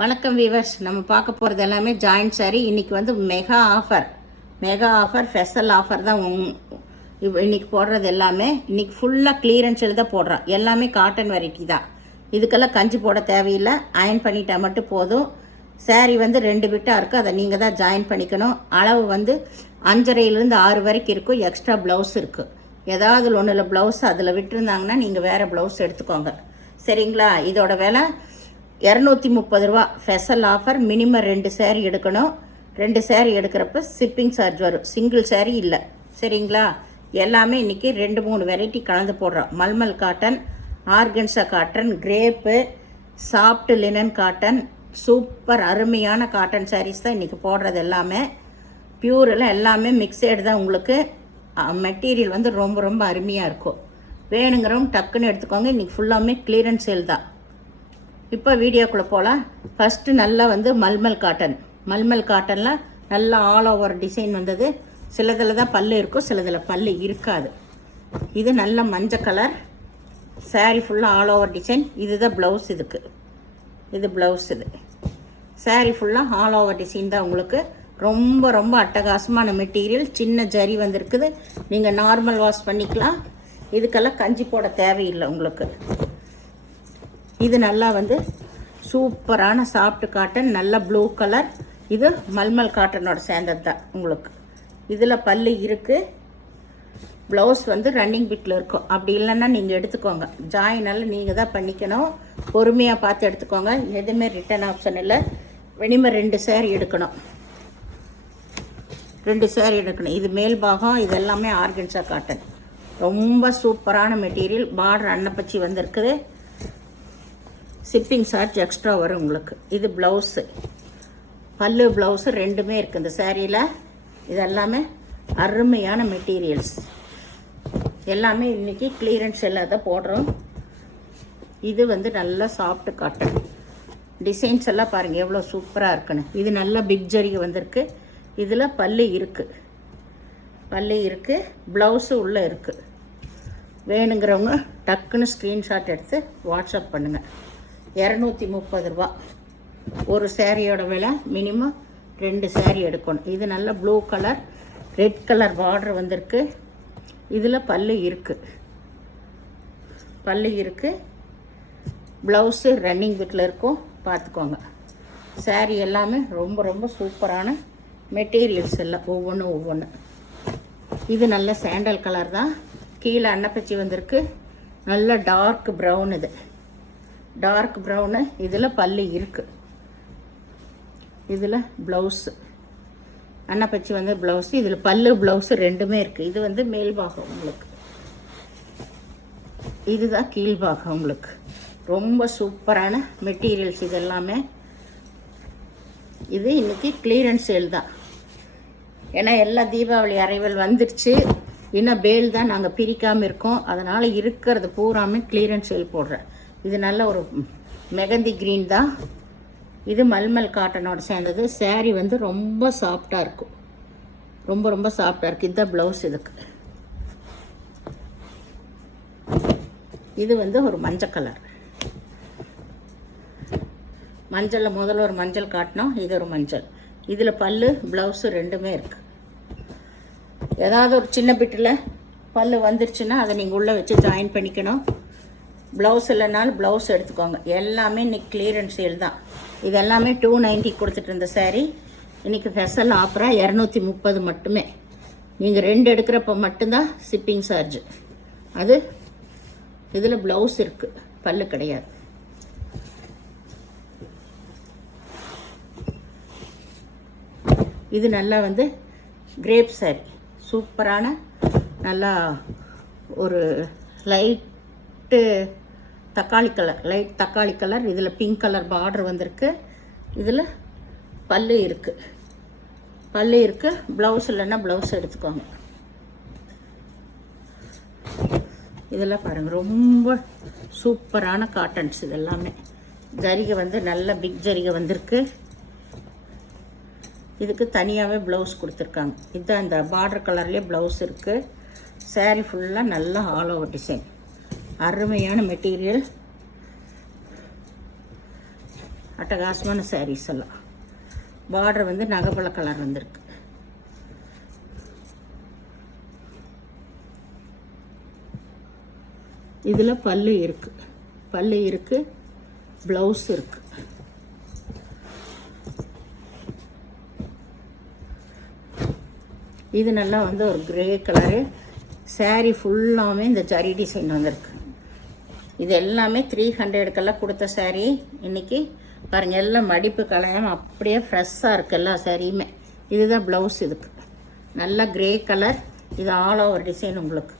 வணக்கம் வீவர்ஸ். நம்ம பார்க்க போகிறது எல்லாமே ஜாயிண்ட் சாரீ. இன்றைக்கி வந்து மெகா ஆஃபர் ஸ்பெஷல் ஆஃபர் தான். இன்றைக்கி போடுறது எல்லாமே இன்றைக்கி ஃபுல்லாக கிளியரன்ஸில் தான் போடுறோம். எல்லாமே காட்டன் வெரைட்டி தான். இதுக்கெல்லாம் கஞ்சி போட தேவையில்லை, அயன் பண்ணிட்டா மட்டும் போதும். சாரீ வந்து 2 பிட்டாக இருக்குது, அதை நீங்கள் தான் ஜாயின் பண்ணிக்கணும். அளவு வந்து 5.5லேருந்து 6 வரைக்கும் இருக்கும். எக்ஸ்ட்ரா ப்ளவுஸ் இருக்குது. ஏதாவது ஒன்றில் ப்ளவுஸ் அதில் விட்டுருந்தாங்கன்னா நீங்கள் வேறு ப்ளவுஸ் எடுத்துக்கோங்க, சரிங்களா? இதோட விலை 230 ரூபா. Special offer. மினிமம் 2 சாரீ எடுக்கணும். 2 சாரீ எடுக்கிறப்ப ஷிப்பிங் சார்ஜ் வரும். சிங்கிள் சாரீ இல்லை, சரிங்களா? எல்லாமே இன்றைக்கி 2-3 வெரைட்டி கலந்து போடுறோம். Mulmul cotton, organza cotton, crepe, soft linen cotton, super அருமையான காட்டன் சாரீஸ் தான் இன்றைக்கி போடுறது. எல்லாமே பியூரில் எல்லாமே மிக்சடு தான். உங்களுக்கு மெட்டீரியல் வந்து ரொம்ப ரொம்ப அருமையாக இருக்கும். வேணுங்கிறவங்க டக்குன்னு எடுத்துக்கோங்க. இன்றைக்கி ஃபுல்லாமே கிளியரன்ஸ் சேல் தான். இப்போ வீடியோக்குள்ளே போகலாம். ஃபஸ்ட்டு நல்லா வந்து மல்மல் காட்டனில் நல்லா ஆல் ஓவர் டிசைன் வந்தது. சிலதில் தான் பல்லு இருக்கும், சிலதில் பல்லு இருக்காது. இது நல்ல மஞ்சள் கலர் சாரீ, ஃபுல்லாக ஆல் ஓவர் டிசைன். இதுதான் ப்ளவுஸ். இது ப்ளவுஸ். இது சாரீ ஃபுல்லாக ஆல் ஓவர் டிசைன் தான். உங்களுக்கு ரொம்ப ரொம்ப அட்டகாசமான மெட்டீரியல். சின்ன ஜரி வந்திருக்குது. நீங்கள் நார்மல் வாஷ் பண்ணிக்கலாம். இதுக்கெல்லாம் கஞ்சி போட தேவையில்லை உங்களுக்கு. இது நல்லா வந்து சூப்பரான சாஃப்ட் காட்டன், நல்ல ப்ளூ கலர். இது மல்மல் காட்டனோட சேர்ந்தது தான் உங்களுக்கு. இதில் பல்லு இருக்குது. ப்ளவுஸ் வந்து ரன்னிங் பிட்டில் இருக்கும். அப்படி இல்லைன்னா நீங்கள் எடுத்துக்கோங்க. ஜாயினால் நீங்கள் தான் பண்ணிக்கணும். பொறுமையாக பார்த்து எடுத்துக்கோங்க. எதுவுமே ரிட்டன் ஆப்ஷன் இல்லை. மினிமம் 2 சாரீ எடுக்கணும். 2 சாரீ எடுக்கணும். இது மேல் பாகம். இது எல்லாமே ஆர்கன்சா காட்டன். ரொம்ப சூப்பரான மெட்டீரியல். பார்டர் அன்னப்பச்சி வந்திருக்குது. ஷிப்பிங் சார்ஜ் எக்ஸ்ட்ரா வரும் உங்களுக்கு. இது ப்ளவுஸு, பல்லு ப்ளவுஸு ரெண்டுமே இருக்குது இந்த சாரியில். இது எல்லாமே அருமையான மெட்டீரியல்ஸ். எல்லாமே இன்றைக்கி கிளியரன்ஸ் எல்லாம் தான் போடுறோம். இது வந்து நல்லா சாஃப்ட் காட்டன். டிசைன்ஸ் எல்லாம் பாருங்கள் எவ்வளோ சூப்பராக இருக்குன்னு. இது நல்லா பிக் ஜரிகை வந்திருக்கு. இதில் பல்லு இருக்குது, ப்ளவுஸு உள்ளே இருக்குது. வேணுங்கிறவங்க டக்குன்னு ஸ்க்ரீன்ஷாட் எடுத்து வாட்ஸ்அப் பண்ணுங்கள். 230 ரூபா. ஒரு சாரியோட விலை. மினிமம் 2 சாரீ எடுக்கணும். இது நல்ல blue colour, red colour border வந்திருக்கு. இதில் பல்லு இருக்குது. ப்ளவுஸு ரன்னிங் பிட்டில் இருக்கும், பார்த்துக்கோங்க. சாரீ எல்லாமே ரொம்ப ரொம்ப சூப்பரான மெட்டீரியல்ஸ் எல்லாம் ஒவ்வொன்று. இது நல்ல சாண்டல் கலர் தான். கீழே அன்னப்பச்சி வந்திருக்கு. நல்ல டார்க் ப்ரௌன். இது டார்க் ப்ரௌனு. இதில் பல்லு இருக்குது. இதில் ப்ளவுஸு அன்னப்பச்சி வந்து ப்ளவுஸு. இதில் பல்லு ப்ளவுஸு ரெண்டுமே இருக்குது. இது வந்து மேல் பாகம் உங்களுக்கு. இதுதான் கீழ்பாகம் உங்களுக்கு. ரொம்ப சூப்பரான மெட்டீரியல்ஸ் இது எல்லாமே. இது இன்றைக்கி கிளியரன்ஸ் சேல் தான். ஏன்னா எல்லா தீபாவளி அரைவல் வந்துடுச்சு. இன்னும் பேல் தான் நாங்கள் பிரிக்காமல் இருக்கோம். அதனால் இருக்கிறது பூராமே கிளியரன்ஸ் சேல் போடுறேன். இது நல்ல ஒரு மெகந்தி க்ரீன் தான். இது மல்மல் காட்டனோட சேர்ந்தது. சாரீ வந்து ரொம்ப சாஃப்டாக இருக்கும். ரொம்ப சாஃப்டாக இருக்குது. இதுதான் ப்ளவுஸ். இதுக்கு இது வந்து ஒரு மஞ்சள் கலர். மஞ்சளில் முதல்ல ஒரு மஞ்சள் காட்டினோம். இது ஒரு மஞ்சள். இதில் பல்லு ப்ளவுஸு ரெண்டுமே இருக்குது. ஏதாவது ஒரு சின்ன பிட்டில் பல்லு வந்துருச்சுன்னா அதை நீங்கள் உள்ளே வச்சு ஜாயின் பண்ணிக்கணும். ப்ளவுஸ் இல்லைனாலும் ப்ளவுஸ் எடுத்துக்கோங்க. எல்லாமே இன்றைக்கி கிளியரன்ஸ் சேல் தான். இது எல்லாமே 290 கொடுத்துட்டு இருந்த சாரீ இன்றைக்கி ஸ்பெஷல் ஆஃபராக 230 மட்டுமே. நீங்கள் 2 எடுக்கிறப்ப மட்டும்தான் ஷிப்பிங் சார்ஜ். அது இதில் ப்ளவுஸ் இருக்குது, பல்லு கிடையாது. இது நல்லா வந்து கிரேப் சாரீ. சூப்பரான நல்லா ஒரு லைட்டு லைட் தக்காளி கலர். இதில் பிங்க் கலர் பார்டர் வந்திருக்கு. இதில் பல்லு இருக்குது. ப்ளவுஸ் இல்லைன்னா ப்ளவுஸ் எடுத்துக்கோங்க. இதெல்லாம் பாருங்கள் ரொம்ப சூப்பரான காட்டன்ஸ். இது எல்லாமே ஜரிகை வந்து நல்ல பிக் ஜரிகை வந்திருக்கு. இதுக்கு தனியாகவே ப்ளவுஸ் கொடுத்துருக்காங்க. இதுதான் இந்த பார்டர் கலர்லேயே ப்ளவுஸ் இருக்குது. சாரீ ஃபுல்லாக நல்லா ஆல் ஓவர் டிசைன். அருமையான மெட்டீரியல். அட்டகாசமான சாரீஸ் எல்லாம். பார்டர் வந்து நகப்பழ கலர் வந்திருக்கு. இதில் பல்லு இருக்குது, ப்ளவுஸ் இருக்குது. இது நல்லா வந்து ஒரு கிரே கலரு. சாரீ ஃபுல்லாமே இந்த ஜரி டிசைன் வந்திருக்கு. இது எல்லாமே 300க்கெல்லாம் கொடுத்த சாரீ. இன்றைக்கி பாருங்கள், எல்லாம் மடிப்பு கலையாமல் அப்படியே ஃப்ரெஷ்ஷாக இருக்குது எல்லா சாரியுமே. இதுதான் ப்ளவுஸ். இதுக்கு நல்லா கிரே கலர். இது ஆல் ஓவர் டிசைன். உங்களுக்கு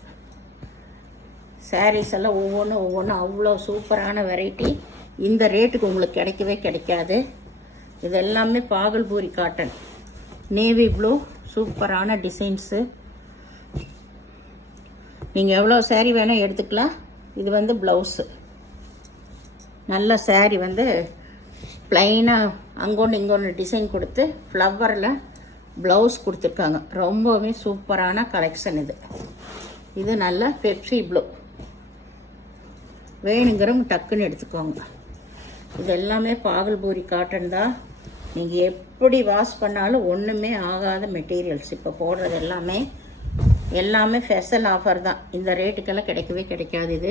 சாரீஸ் எல்லாம் ஒவ்வொன்றும் அவ்வளோ சூப்பரான வெரைட்டி. இந்த ரேட்டுக்கு உங்களுக்கு கிடைக்கவே கிடைக்காது. இது எல்லாமே பாகல்பூரி காட்டன், நேவி ப்ளூ, சூப்பரான டிசைன்ஸு. நீங்கள் எவ்வளோ சாரீ வேணால் எடுத்துக்கலாம். இது வந்து ப்ளவுஸு. நல்ல சாரீ வந்து ப்ளைனாக அங்கொன்று இங்கொன்று டிசைன் கொடுத்து ஃப்ளவரில் ப்ளவுஸ் கொடுத்துருக்காங்க. ரொம்பவே சூப்பரான கலெக்ஷன் இது. இது நல்ல பெப்சி ப்ளூ. வேணுங்கிறவங்க டக்குன்னு எடுத்துக்கோங்க. இது எல்லாமே பாகல்பூரி காட்டன் தான். நீங்கள் எப்படி வாஷ் பண்ணாலும் ஒன்றுமே ஆகாத மெட்டீரியல்ஸ். இப்போ போடுறது எல்லாமே ஸ்பெஷல் ஆஃபர் தான். இந்த ரேட்டுக்கெல்லாம் கிடைக்கவே கிடைக்காது.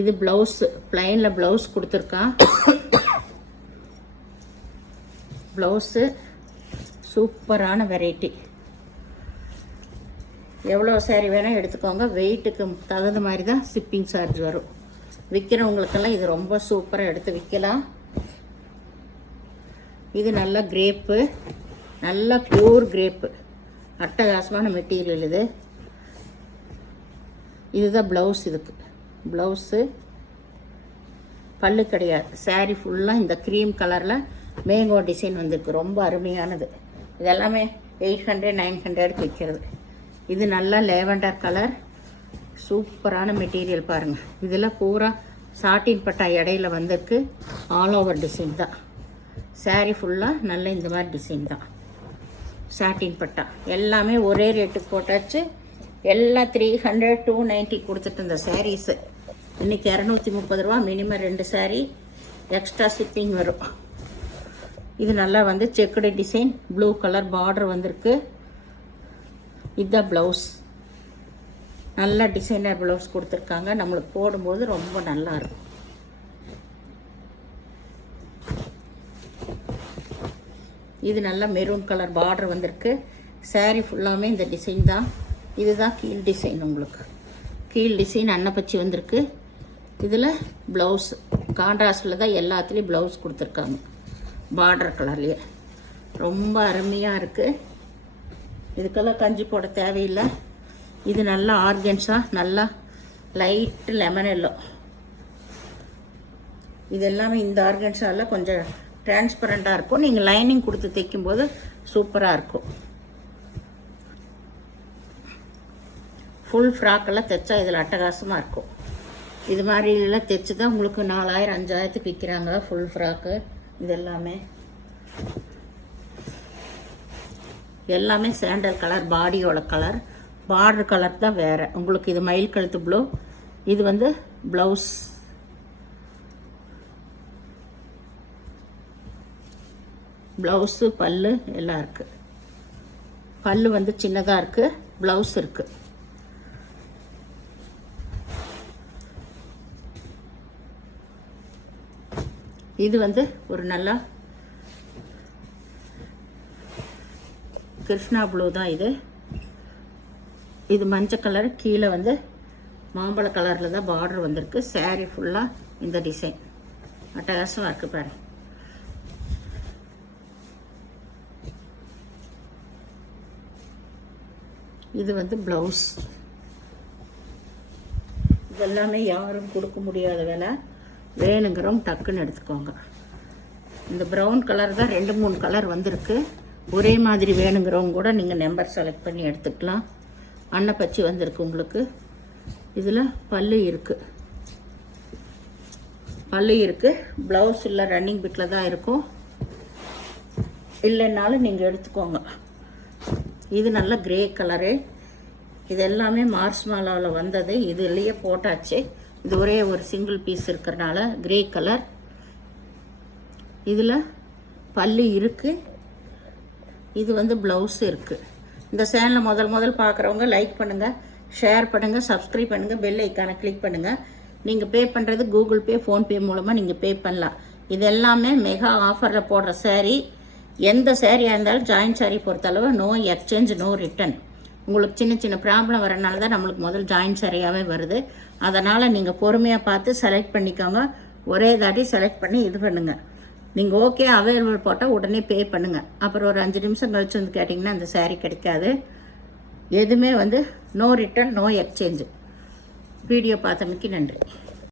இது ப்ளவுஸு, ப்ளைனில் ப்ளவுஸ் கொடுத்துருக்கான். ப்ளவுஸு சூப்பரான வெரைட்டி. எவ்வளோ சாரீ வேணால் எடுத்துக்கோங்க. வெயிட்டுக்கு தகுந்த மாதிரி தான் ஷிப்பிங் சார்ஜ் வரும். விற்கிறவங்களுக்கெல்லாம் இது ரொம்ப சூப்பராக எடுத்து விற்கலாம். இது நல்ல கிரேப்பு, நல்ல பியூர் கிரேப்பு, அட்டகாசமான மெட்டீரியல் இது. இதுதான் ப்ளவுஸ். இதுக்கு ப்ளவுஸு, பல்லு கிடையாது. சாரீ ஃபுல்லாக இந்த க்ரீம் கலரில் மேங்கோ டிசைன் வந்திருக்கு. ரொம்ப அருமையானது. இதெல்லாமே 800 900க்கு விற்கிறது. இது நல்லா லேவண்டர் கலர், சூப்பரான மெட்டீரியல் பாருங்கள். இதில் பூரா சாட்டின் பட்டா இடையில வந்திருக்கு. ஆல் ஓவர் டிசைன் தான். சாரீ ஃபுல்லாக நல்ல இந்த மாதிரி டிசைன் தான். சாட்டின் பட்டா எல்லாமே ஒரே ரேட்டுக்கு போட்டாச்சு. எல்லாம் 300 290 கொடுத்துட்டு இந்த சாரீஸு. இன்றைக்கி 230 ரூபா. மினிமம் 2 சாரீ, எக்ஸ்ட்ரா ஷிப்பிங் வரும். இது நல்லா வந்து checked design, blue colour border வந்திருக்கு. இதுதான் ப்ளவுஸ். நல்ல டிசைனர் ப்ளவுஸ் கொடுத்துருக்காங்க. நம்மளுக்கு போடும்போது ரொம்ப நல்லா இருக்கும். இது நல்ல மெரூன் கலர் பார்டர் வந்திருக்கு. சாரீ ஃபுல்லாமே இந்த டிசைன் தான். இதுதான் கீழ் டிசைன். உங்களுக்கு கீழ் டிசைன் அன்னப்பச்சி வந்திருக்கு. இதில் ப்ளவுஸ் கான்ட்ராஸ்டில் தான் எல்லாத்துலேயும் ப்ளவுஸ் கொடுத்துருக்காங்க. பார்டர் கலர்லேயே ரொம்ப அருமையாக இருக்குது. இதுக்கெல்லாம் கஞ்சி போட தேவையில்லை. இது நல்லா ஆர்கன்ஸா, நல்லா லைட்டு லெமன் எல்லோ. இது எல்லாமே இந்த ஆர்கன்ஸாவில் கொஞ்சம் டிரான்ஸ்பரண்ட்டாக இருக்கும். நீங்கள் லைனிங் கொடுத்து தைக்கும்போது சூப்பராக இருக்கும். ஃபுல் ஃப்ராக்கெல்லாம் தைச்சா இதில் அட்டகாசமாக இருக்கும். இது மாதிரிலாம் தைச்சி தான் உங்களுக்கு 4000 5000க்கு விற்கிறாங்க ஃபுல் ஃப்ராக்கு. இது எல்லாமே சாண்டல் கலர், பாடியோட கலர். பார்டர் கலர் தான் வேறு. உங்களுக்கு இது மயில் கழுத்து ப்ளூ. இது வந்து ப்ளவுஸ். ப்ளவுஸு, பல்லு எல்லாம் இருக்குது. பல்லு வந்து சின்னதாக இருக்குது, ப்ளவுஸ் இருக்குது. இது வந்து ஒரு நல்லா கிருஷ்ணா ப்ளூ தான் இது. இது மஞ்சள் கலர், கீழே வந்து மாம்பழ கலரில் தான் பார்டர் வந்திருக்கு. சாரீ ஃபுல்லாக இந்த டிசைன் அட்டகாசமாக இருக்குது பாருங்க. இது வந்து ப்ளவுஸ். இதெல்லாமே யாரும் கொடுக்க முடியாத விலை. வேணுங்கிறவங்க டக்குன்னு எடுத்துக்கோங்க. இந்த ப்ரௌன் கலர் தான் 2-3 கலர் வந்திருக்கு. ஒரே மாதிரி வேணுங்கிறவங்க கூட நீங்கள் நம்பர் செலக்ட் பண்ணி எடுத்துக்கலாம். அன்னப்பச்சி வந்திருக்கு உங்களுக்கு. இதில் பல்லு இருக்குது, ப்ளவுஸ் இல்லை, ரன்னிங் பிட்டில் தான் இருக்கும். இல்லைன்னாலும் நீங்கள் எடுத்துக்கோங்க. இது நல்ல கிரே கலரு. இது எல்லாமே மார்ஸ் மாலாவில் வந்தது. இதுலேயே போட்டாச்சு. இது ஒரே ஒரு சிங்கிள் பீஸ் இருக்கிறனால கிரே கலர். இதில் பல்லு இருக்குது. இது வந்து ப்ளவுஸ் இருக்குது. இந்த சேனலை முதல் பார்க்குறவங்க லைக் பண்ணுங்கள், ஷேர் பண்ணுங்கள், சப்ஸ்கிரைப் பண்ணுங்கள், பெல் ஐக்கானை கிளிக் பண்ணுங்கள். நீங்கள் பே பண்ணுறது கூகுள் பே, ஃபோன்பே மூலமாக நீங்கள் பே பண்ணலாம். இது எல்லாமே மெகா ஆஃபரில் போடுற சேரீ. எந்த சேரீயாக இருந்தாலும் ஜாயின்ட் சேரீ பொறுத்தளவு நோ எக்ஸ்சேஞ்ச், நோ ரிட்டன். உங்களுக்கு சின்ன சின்ன ப்ராப்ளம் வரனால தான் நம்மளுக்கு முதல் ஜாயின்ட் சேரீயாகவே வருது. அதனால் நீங்கள் பொறுமையாக பார்த்து செலக்ட் பண்ணிக்கோங்க. ஒரே தாட்டி செலக்ட் பண்ணி இது பண்ணுங்கள். நீங்கள் ஓகே அவைலபிள் போட்டால் உடனே பே பண்ணுங்கள். அப்புறம் ஒரு 5 நிமிஷம் கழிச்சு வந்து கேட்டிங்கன்னா அந்த சேரீ கிடைக்காது. எதுவுமே வந்து no return, no exchange. Video பார்த்தமைக்கு நன்றி.